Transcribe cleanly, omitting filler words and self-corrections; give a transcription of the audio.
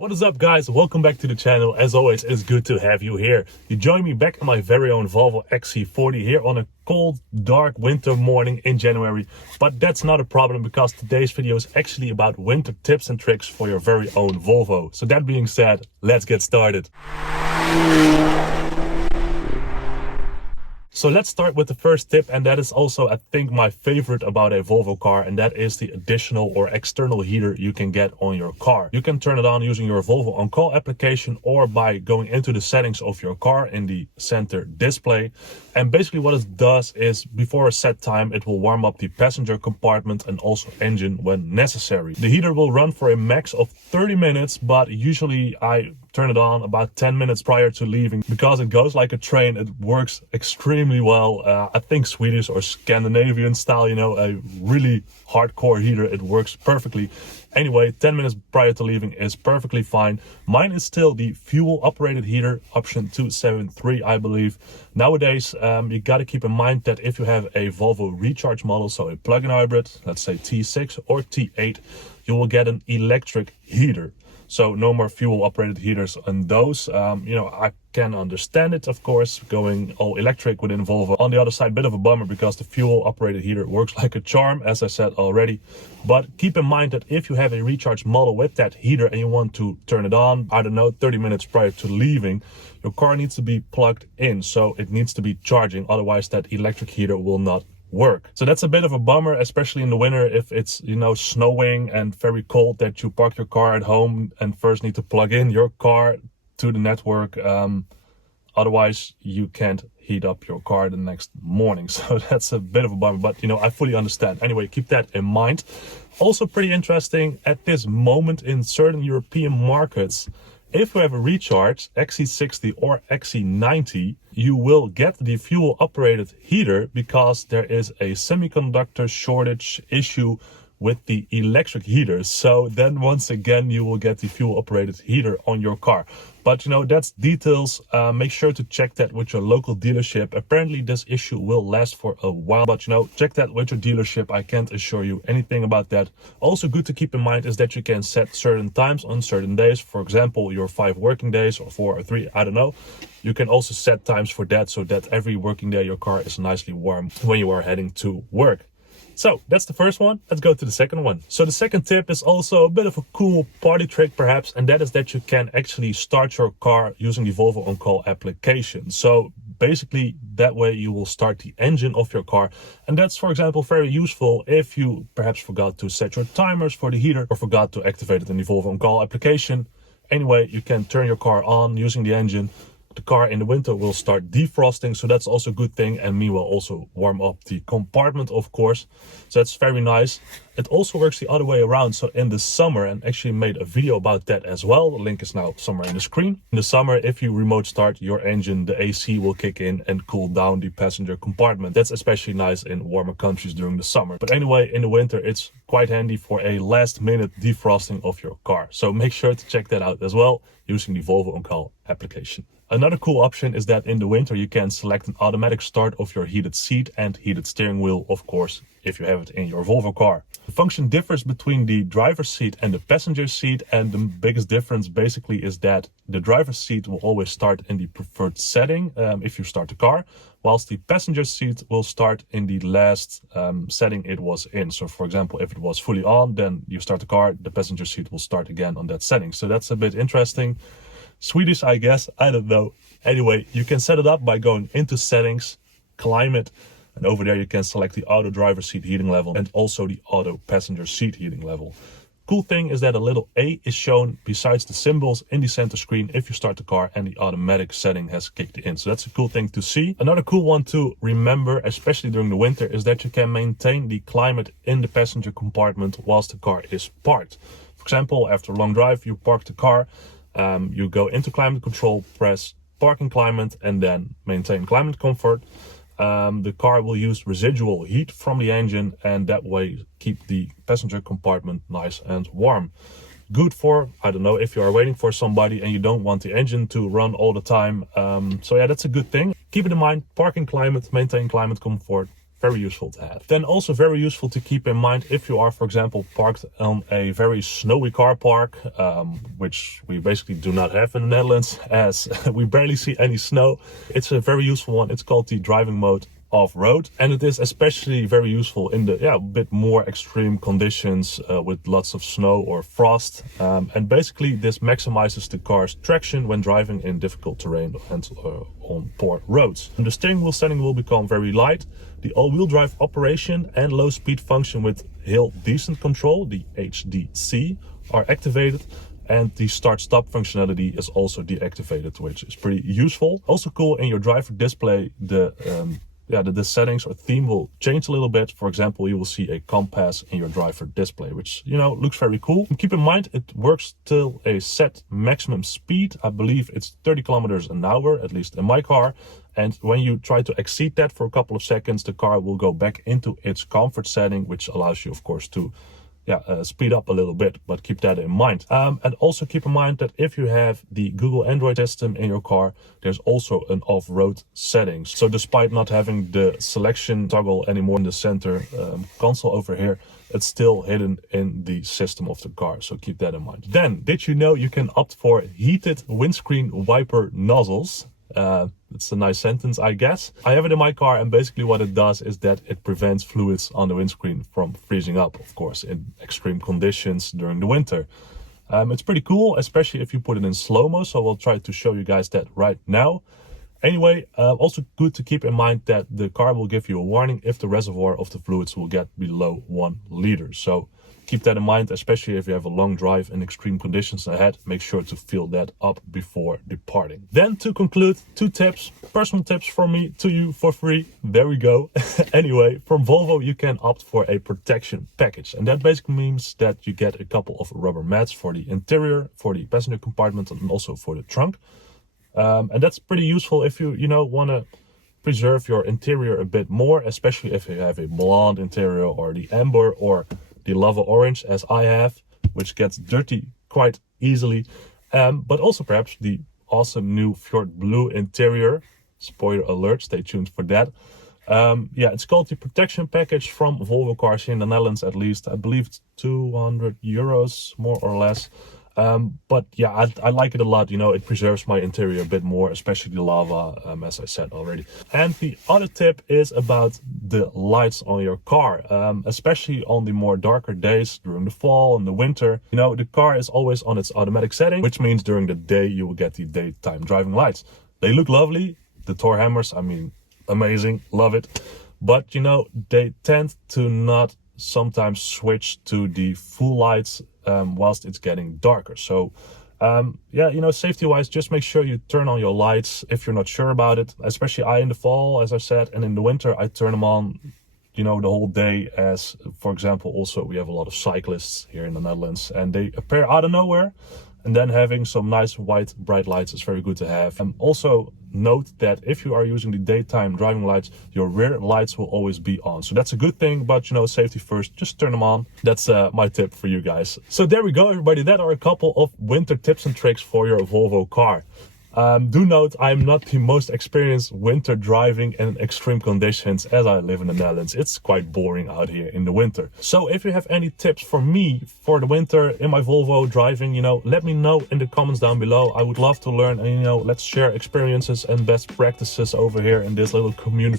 What is up, guys? Welcome back to the channel. As always, it's good to have you here. You join me back in my very own Volvo XC40 here on a cold, dark winter morning in January. But that's not a problem because today's video is actually about winter tips and tricks for your very own Volvo. So that being said, let's get started. So let's start with the first tip, and that is also, I think, my favorite about a Volvo car, and that is the additional or external heater you can get on your car. You can turn it on using your Volvo OnCall application or by going into the settings of your car in the center display. And basically what it does is before a set time, it will warm up the passenger compartment and also engine when necessary. The heater will run for a max of 30 minutes, but usually I turn it on about 10 minutes prior to leaving because it goes like a train. It works extremely well. I think Swedish or Scandinavian style, you know, a really hardcore heater. It works perfectly. Anyway, 10 minutes prior to leaving is perfectly fine. Mine is still the fuel operated heater, option 273, I believe. Nowadays, you got to keep in mind that if you have a Volvo recharge model, so a plug-in hybrid, let's say T6 or T8, you will get an electric heater. So no more fuel operated heaters on those. You know, I can understand it, of course, going all electric within Volvo. On the other side, bit of a bummer because the fuel operated heater works like a charm, as I said already. But keep in mind that if you have a recharge model with that heater and you want to turn it on, I don't know, 30 minutes prior to leaving, your car needs to be plugged in. So it needs to be charging. Otherwise, that electric heater will not work. So that's a bit of a bummer, especially in the winter if it's, you know, snowing and very cold, that you park your car at home and first need to plug in your car to the network. Otherwise you can't heat up your car the next morning. So that's a bit of a bummer, but you know, I fully understand. Anyway, keep that in mind. Also pretty interesting at this moment in certain European markets, if you have a recharge XC60 or XC90, you will get the fuel operated heater because there is a semiconductor shortage issue with the electric heaters. So then once again, you will get the fuel operated heater on your car. But you know, that's details. Make sure to check that with your local dealership. Apparently this issue will last for a while, but you know, check that with your dealership. I can't assure you anything about that. Also good to keep in mind is that you can set certain times on certain days. For example, your 5 working days or 4 or 3, I don't know. You can also set times for that so that every working day your car is nicely warm when you are heading to work. So that's the first one. Let's go to the second one. So the second tip is also a bit of a cool party trick perhaps, and that is that you can actually start your car using the Volvo OnCall application. So basically that way you will start the engine of your car, and that's, for example, very useful if you perhaps forgot to set your timers for the heater or forgot to activate it in the Volvo OnCall application. Anyway, you can turn your car on using the engine. The car in the winter will start defrosting, so that's also a good thing, and meanwhile also warm up the compartment, of course. So that's very nice. It also works the other way around. So in the summer, and actually made a video about that as well, the link is now somewhere in the screen. In the summer, if you remote start your engine, the AC will kick in and cool down the passenger compartment. That's especially nice in warmer countries during the summer. But anyway, in the winter, it's quite handy for a last minute defrosting of your car. So make sure to check that out as well using the Volvo OnCall application. Another cool option is that in the winter you can select an automatic start of your heated seat and heated steering wheel, of course, if you have it in your Volvo car. The function differs between the driver's seat and the passenger seat, and the biggest difference basically is that the driver's seat will always start in the preferred setting if you start the car, whilst the passenger seat will start in the last setting it was in. So for example, if it was fully on, then you start the car, the passenger seat will start again on that setting. So that's a bit interesting. Swedish, I guess, I don't know. Anyway, you can set it up by going into settings, climate, and over there you can select the auto driver seat heating level and also the auto passenger seat heating level. Cool thing is that a little A is shown besides the symbols in the center screen if you start the car and the automatic setting has kicked in. So that's a cool thing to see. Another cool one to remember, especially during the winter, is that you can maintain the climate in the passenger compartment whilst the car is parked. For example, after a long drive, you park the car, you go into climate control, press parking climate, and then maintain climate comfort. The car will use residual heat from the engine, and that way keep the passenger compartment nice and warm. Good for, I don't know, if you are waiting for somebody and you don't want the engine to run all the time. So yeah, that's a good thing. Keep it in mind, parking climate, maintain climate comfort. Very useful to have. Then also very useful to keep in mind if you are, for example, parked on a very snowy car park, which we basically do not have in the Netherlands as we barely see any snow. It's a very useful one. It's called the driving mode off-road, and it is especially very useful in the bit more extreme conditions with lots of snow or frost, and basically this maximizes the car's traction when driving in difficult terrain and on poor roads. And the steering wheel setting will become very light. The all-wheel drive operation and low speed function with hill descent control, the HDC, are activated, and the start-stop functionality is also deactivated, which is pretty useful. Also cool, in your driver display, the settings or theme will change a little bit. For example, you will see a compass in your driver display, which, looks very cool. And keep in mind, it works till a set maximum speed. I believe it's 30 kilometers an hour, at least in my car. And when you try to exceed that for a couple of seconds, the car will go back into its comfort setting, which allows you, of course, to speed up a little bit, but keep that in mind. And also keep in mind that if you have the Google Android system in your car, there's also an off-road settings. So despite not having the selection toggle anymore in the center console over here, it's still hidden in the system of the car. So keep that in mind. Then, did you know you can opt for heated windscreen wiper nozzles? It's a nice sentence, I guess. I have it in my car, and basically what it does is that it prevents fluids on the windscreen from freezing up, of course, in extreme conditions during the winter. It's pretty cool, especially if you put it in slow-mo, so we'll try to show you guys that right now. Anyway, also good to keep in mind that the car will give you a warning if the reservoir of the fluids will get below 1 liter. So keep that in mind, especially if you have a long drive and extreme conditions ahead. Make sure to fill that up before departing. Then to conclude, 2 tips, personal tips from me to you for free. There we go. Anyway, from Volvo you can opt for a protection package. And that basically means that you get a couple of rubber mats for the interior, for the passenger compartment, and also for the trunk. And that's pretty useful if you want to preserve your interior a bit more, especially if you have a blonde interior or the amber or the lava orange as I have, which gets dirty quite easily. But also perhaps the awesome new fjord blue interior. Spoiler alert, stay tuned for that. It's called the protection package from Volvo cars here in the Netherlands, at least. I believe it's 200 euros, more or less. But yeah, I like it a lot. It preserves my interior a bit more, especially the lava, as I said already. And the other tip is about the lights on your car, especially on the more darker days during the fall and the winter. The car is always on its automatic setting, which means during the day you will get the daytime driving lights. They look lovely. The Thor hammers, amazing, love it. But they tend to not sometimes switch to the full lights whilst it's getting darker. So safety wise, just make sure you turn on your lights if you're not sure about it. Especially in the fall, as I said, and in the winter I turn them on the whole day, as for example also we have a lot of cyclists here in the Netherlands and they appear out of nowhere. And then having some nice white bright lights is very good to have. Also note that if you are using the daytime driving lights, your rear lights will always be on. So that's a good thing, but safety first, just turn them on. That's my tip for you guys. So there we go, everybody. That are a couple of winter tips and tricks for your Volvo car. Do note, I'm not the most experienced winter driving in extreme conditions, as I live in the Netherlands. It's quite boring out here in the winter. So if you have any tips for me for the winter in my Volvo driving, let me know in the comments down below. I would love to learn, and let's share experiences and best practices over here in this little community